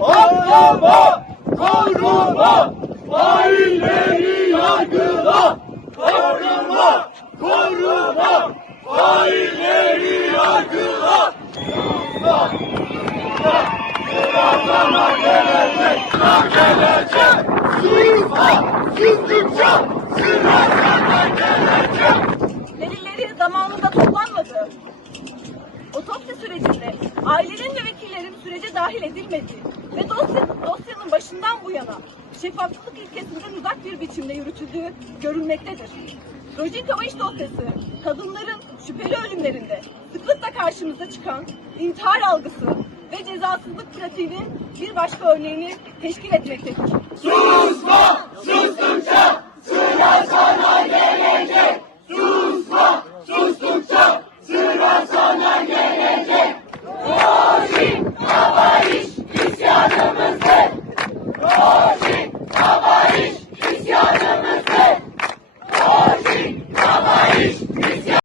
Arama, koruma, failleri yargıla. Arama, koruma, failleri yargıla. Sıra gelecek, sıra gelecek. Susma, sustukça sıra sana gelecek. Delilleri zamanında toplanmadı. Otopsi sürecinde ailenin ve sürece dahil edilmediği ve dosya, dosyanın başından bu yana şeffaflık ilkesinden uzak bir biçimde yürütüldüğü görülmektedir. Rojin Kavaş dosyası, kadınların şüpheli ölümlerinde sıklıkla karşımıza çıkan intihar algısı ve cezasızlık pratiğinin bir başka örneğini teşkil etmektedir. Susma, sustukça